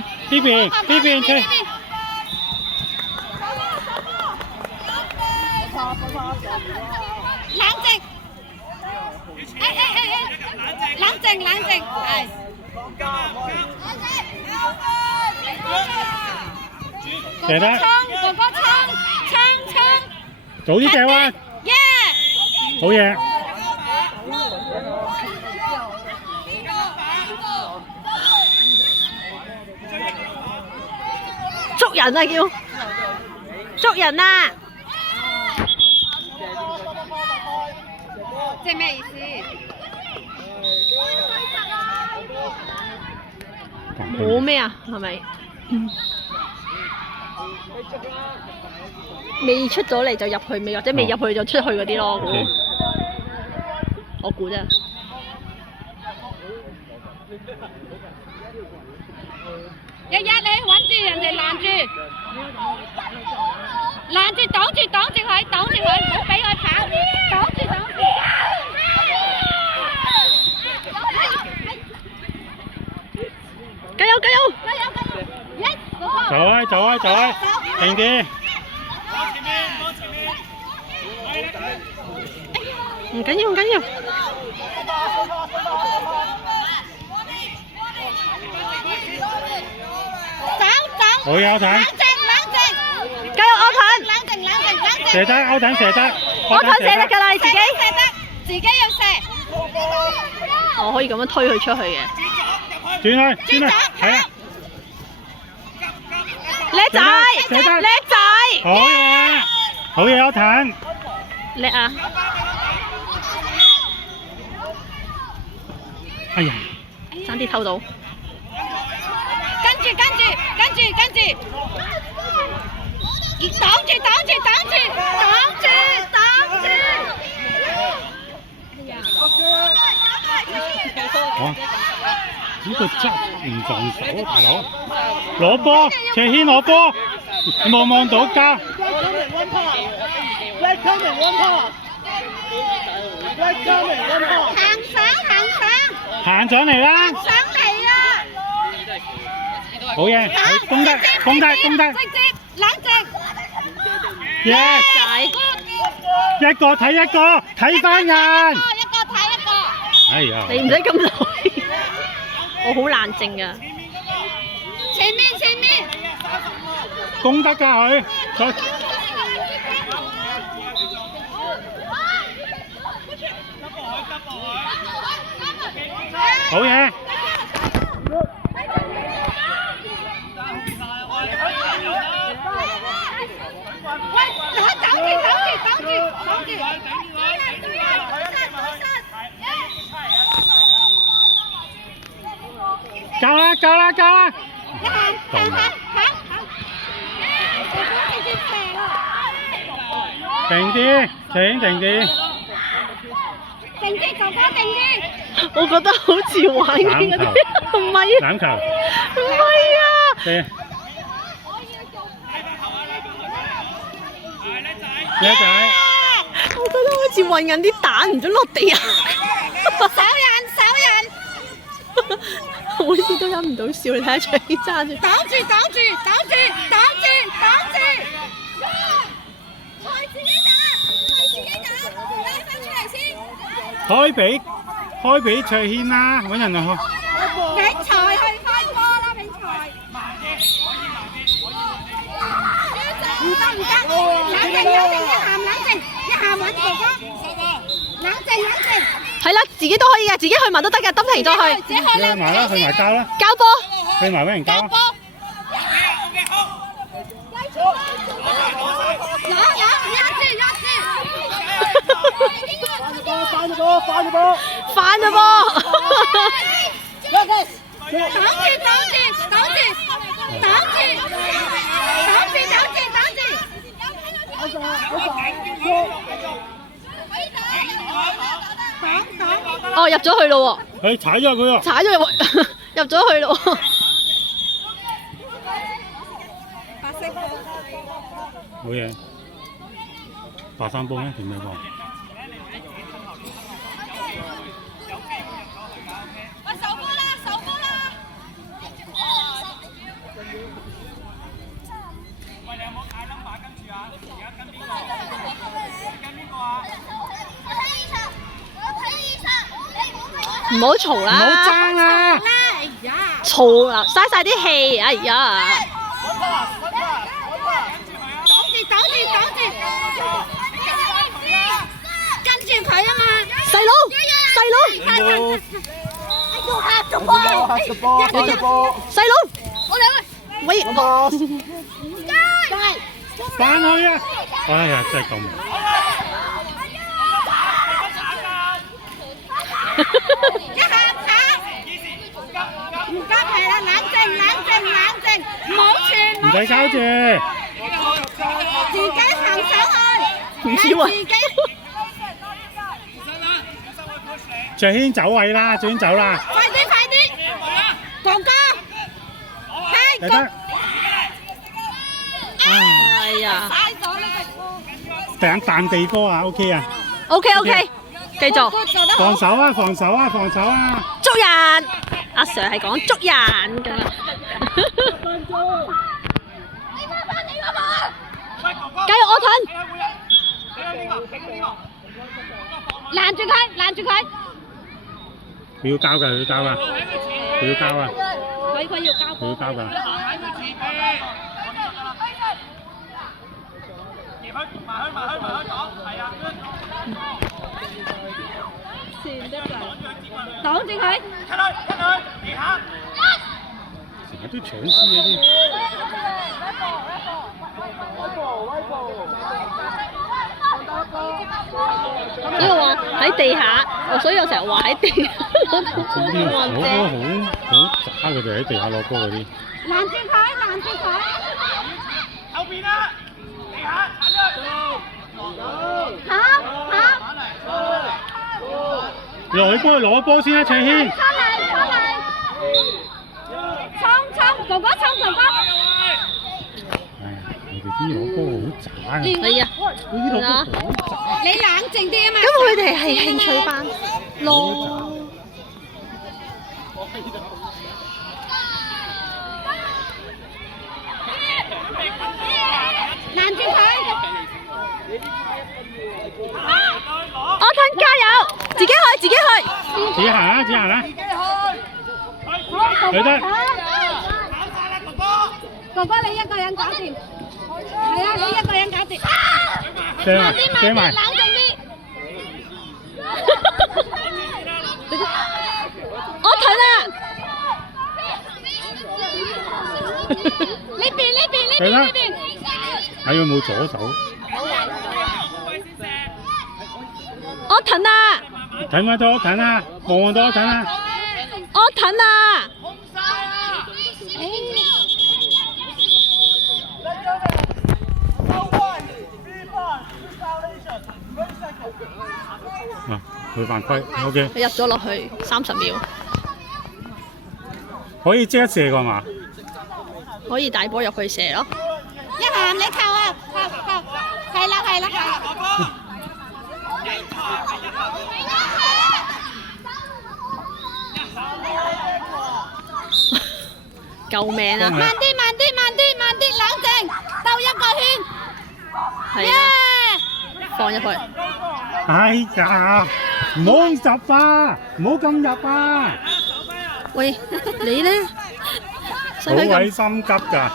邊吹。冷靜，冷靜，冷靜，係。射得。哥哥衝！早啲射啊！耶！好嘢。捉人啊叫！捉人啊！即係咩意思？冇咩啊？係咪？未出咗嚟就入去，未或者未入去就出去嗰啲咯。我估啫。日日你揾住人哋攔住，擋住佢，唔好俾佢跑，擋住。加油！走啊！定啲。唔緊要。走！好嘢，歐騰。冷靜！加油，歐騰！冷靜！射得，歐騰射得。歐騰射得㗎啦，你自己。自己要射。我可以咁樣推佢出去嘅。轉去，係啊。叻仔！好嘢，歐騰。叻啊！哎呀，爭啲偷到。跟住，擋住！哇！呢個真唔撞手，大佬。攞波，謝軒攞波，你冇望到交。行上嚟啦！好嘢，攻得！直接冷靜。Yes！一個睇一個，睇返人。一個睇一個。哎呀！你唔使咁耐，我好冷靜㗎。前面。攻得㗎佢。好嘢！擋住！夠啦！定啲，請定啲。定啲，哥哥定啲。我覺得好似玩嘅嗰啲，唔係啊！欖球。唔係啊！叻仔。我覺得好似運緊啲蛋唔准落地啊！手人。我呢啲都忍唔到笑，你睇下長軒揸住。擋住！抬自己打！拉返出嚟先。開俾卓軒啦，揾人啊！永才去開波啦，永才。唔得，冷靜，一下揾哥哥。冷靜。係啦，自己都可以嘅，自己去埋都得嘅，抌停咗去。自己去啦，埋啦，去埋交啦。交波。去埋俾人交。翻咗波！哦，入咗去咯喎！佢踩咗佢啊！踩咗入咗去咯喎！好嘢，白山波咩？定咩波？唔好嘈唔好啦，爭啊！啦，哎呀，嘈啦，嘥晒啲氣，哎呀！擋住，跟住佢啊嘛，細佬，細佬，細佬，我哋喂，翻去啊！哎呀，真係救命！一下下，唔急係啦，冷靜，唔好串，唔使交住，自己行上去，唔知喎自己。卓軒走位啦，卓軒走啦，快啲！哥哥，係哥，嚟得。哎呀晒咗呢個波，彈地波啊，OK 啊， ，OK，繼續哥做得好防。守啊，防守啊，防守啊！捉人，阿 Sir 係講捉人㗎，繼續我盾，攔住佢，佢要交㗎，佢要交啊，佢要交啊，佢要交佢要交㗎。擋住佢，成日都搶輸嗰啲。所以話喺地下，所以我成日話喺地下嗰啲攞波好渣，佢哋喺地下攞波嗰啲。攔住佢，後邊啦，地下鏟攞波先啊，卓軒！出嚟，衝，哥哥衝，唉，佢哋啲攞波好渣嘅，係啊，佢啲攞波好渣。你冷靜啲啊嘛。咁佢哋係興趣班咯。攔住佢，我吞加油，自己去，自己行啦！嚟得，哥哥你一個人搞掂，係啊，你一個人搞掂。射埋，冷靜啲。我吞啊！呢邊。睇佢冇左手，我吞啊！睇咪多睇啊，望多睇啊！我吞啊！啊，佢犯規 ，OK，佢入咗落去30秒，可以即刻射㗎嘛？可以大波入去射咯。一下你扣啊，扣，係啦。救命啊！慢啲，冷靜，兜一個圈。係啊，放入去。哎呀，唔好咁入啊，唔好咁入啊！喂，你咧？使好唔使咁？鬼心急㗎，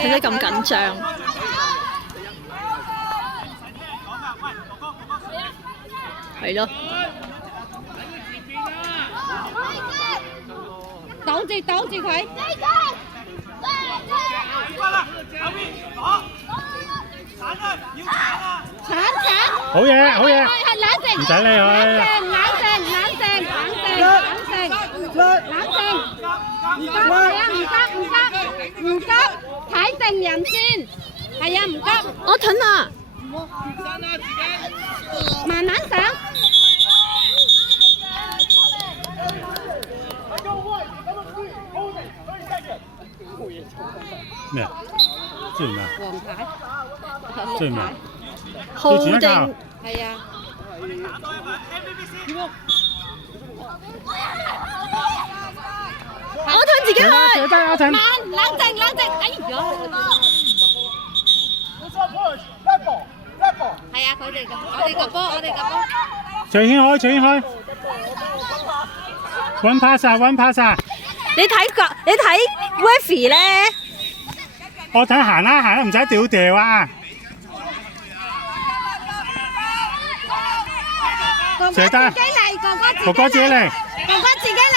使唔使咁緊張？係咯。擋住佢。鏟。好嘢，係冷靜。唔使理佢。冷靜。唔急，睇定人先。係啊，唔急，我吞啊！慢慢上。咩啊？即係咩啊？黃牌。即係咩啊？好定，係啊。我吞自己去。射得阿陳。冷靜。哎呀！係啊，我哋個波。徐軒開。One pass 啊，one pass 啊！你睇 Wavy 咧，我睇行啦，行啦，唔使掉掉啊！哥哥自己嚟，哥哥自己嚟，哥哥自己嚟。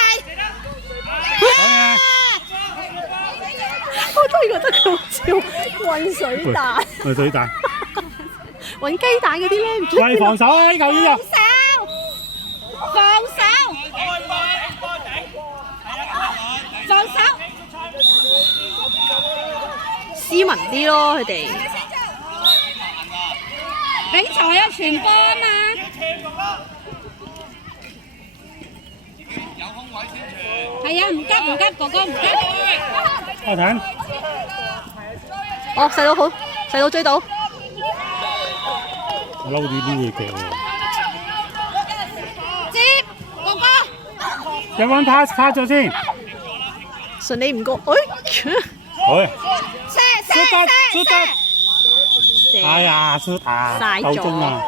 好嘢！我真係覺得佢好似運水蛋，運水蛋，運雞蛋嗰啲咧，唔知喂，防守啊！呢嚿嘢就防守，防守，斯文啲咯，佢哋。比賽啊，傳波啊嘛。係啊，唔急，哥哥唔急。阿騰，哦，細佬好，細佬追到。我嬲啲呢隻腳喎。接，哥哥。有 one pass 咗先。順利唔過，哎，好。射！哎呀，輸打，夠鐘啊！